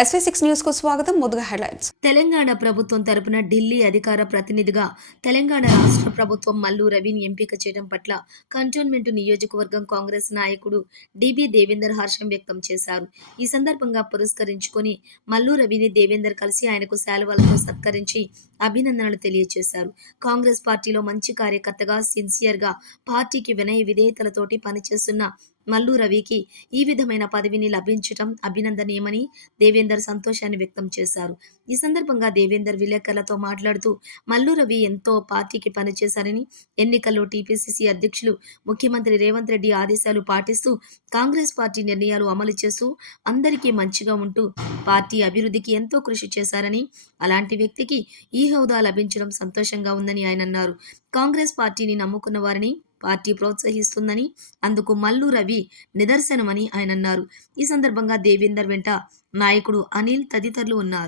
SV6 news కు స్వాగతం. ముందుగా హెడ్లైన్స్. తెలంగాణ ప్రభుత్వం తరపున ఢిల్లీ అధికార ప్రతినిధిగా తెలంగాణ రాష్ట్ర ప్రభుత్వం మల్లు రవిని ఎంపిక చేయడం పట్ల కంటోన్మెంట్ నియోజకవర్గం కాంగ్రెస్ నాయకుడు డిబి దేవేందర్ హర్షం వ్యక్తం చేశారు. ఈ సందర్భంగా పురస్కరించుకొని మల్లు రవిని దేవేందర్ కలిసి ఆయనకు శాలువాలతో సత్కరించి అభినందనలు తెలియజేశారు. కాంగ్రెస్ పార్టీలో మంచి కార్యకర్తగా సిన్సియర్ గా పార్టీకి వినయ విధేయతలతోటి పనిచేస్తున్న మల్లు రవికి ఈ విధమైన పదవిని లభించటం అభినందనీయమని దేవేందర్ సంతోషాన్ని వ్యక్తం చేశారు. ఈ సందర్భంగా దేవేందర్ విలేకరులతో మాట్లాడుతూ మల్లు రవి ఎంతో పార్టీకి పనిచేశారని, ఎన్నికల్లో టీపీసీసీ అధ్యక్షులు ముఖ్యమంత్రి రేవంత్ రెడ్డి ఆదేశాలు పాటిస్తూ కాంగ్రెస్ పార్టీ నిర్ణయాలు అమలు చేస్తూ అందరికీ మంచిగా ఉంటూ పార్టీ అభివృద్ధికి ఎంతో కృషి చేశారని, అలాంటి వ్యక్తికి ఈ హోదా లభించడం సంతోషంగా ఉందని ఆయన అన్నారు. కాంగ్రెస్ పార్టీని నమ్ముకున్న వారిని పార్టీ ప్రోత్సహిస్తుందని, అందుకు మల్లు రవి నిదర్శనమని ఆయన అన్నారు. ఈ సందర్భంగా దేవేందర్ వెంట నాయకుడు అనిల్ తదితరులు ఉన్నారు.